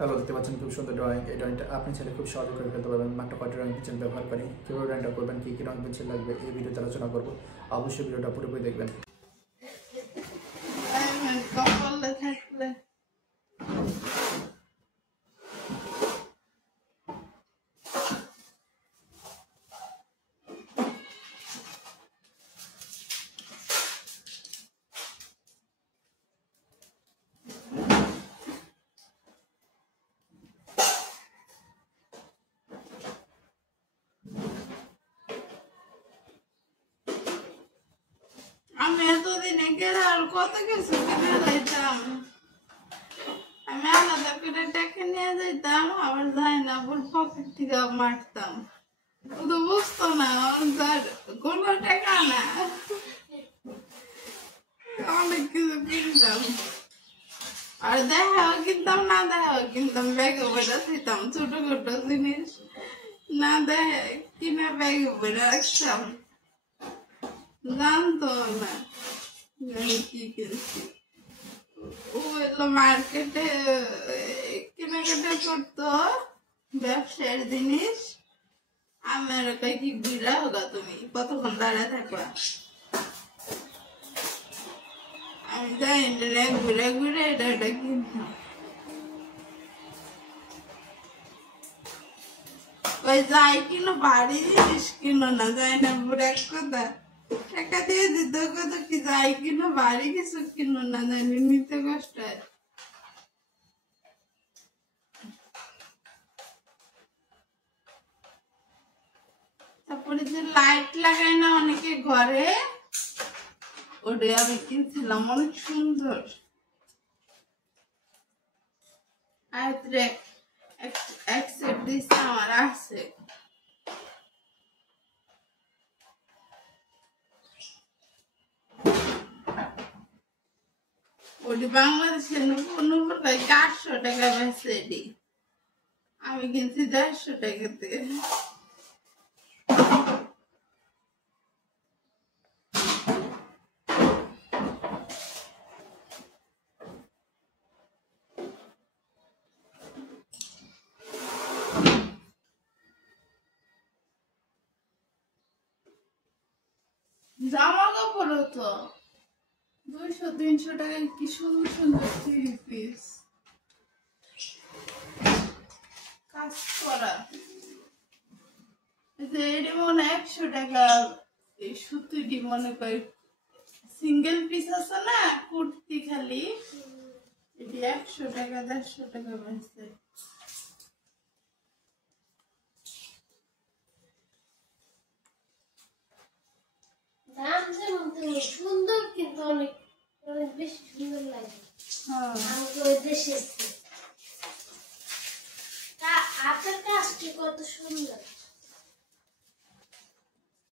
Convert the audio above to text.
Hello, দেখতে পাচ্ছেন খুব সুন্দর ড্রয়িং। এই ড্রয়িংটা আপনি চাইলে খুব সহজে করে ফেলতে পারবেন। মাত্র কয়টা ড্রয়িং পেন্সিল ব্যবহার করি, কীভাবে ড্রয়িংটা করবেন, কী কী রঙ পেন্সিল লাগবে এই ভিডিওতে আলোচনা করবো। অবশ্যই ভিডিওটা পুরোপুরি দেখবেন। আমি এতদিনে গেরাল কত কিছু কিনে যাইতাম। আমি আলাদা করে টাকা নিয়ে যাইতাম, আবার যাই না বল পকেট থেকে মারতাম। ও তো বুঝতো না কোনো টাকা না, অনেক কিছু কিনতাম। আর দেখাও কিনতাম, না দেখাও কিনতাম, ব্যাগে বইটা দিতাম। ছোট ছোট জিনিস না দেখে কিনে ব্যাগে বইটা রাখতাম, জানতো না কি কিনছি। ও এলো মার্কেটে কেনাকাটা করতো ব্যবসায়ের জিনিস। আমার কি ঘুরা হোগা, তুমি কতক্ষণ দাঁড়ায় থাকবা। আমি যাই ঘুরে ঘুরে এটা এটা কিনতাম। ওই যাই কিনো বাড়ি জিনিস কিনো না, যাই না বুড়ে এক কথা টাকা দিয়ে দিত কত কি যাই কিনো বাড়ি কিছু কিনো না, জানি নিতে কষ্ট হয়। তারপরে যে লাইট লাগাই না অনেকে ঘরে, ওটা আমি কিনছিলাম, অনেক সুন্দর। আমার আছে। ওটি বাংলাদেশের 800 টাকা বেচে, আমি কিনছি 150 টাকাতে। জামা কাপড়ও তো 200-300 টাকায় কি সুন্দর সুন্দর 3 পিস কাজ করা। এটি মনে 100 টাকা। এই সুতিটি মনে করি সিঙ্গেল পিস আছে না কুর্তি, খালি এটি 100 টাকা 150 টাকা বেচে। সুন্দর কিন্তু অনেক অনেক বেশি সুন্দর লাগে। ওই দেশে হাতের কাজটি কত সুন্দর।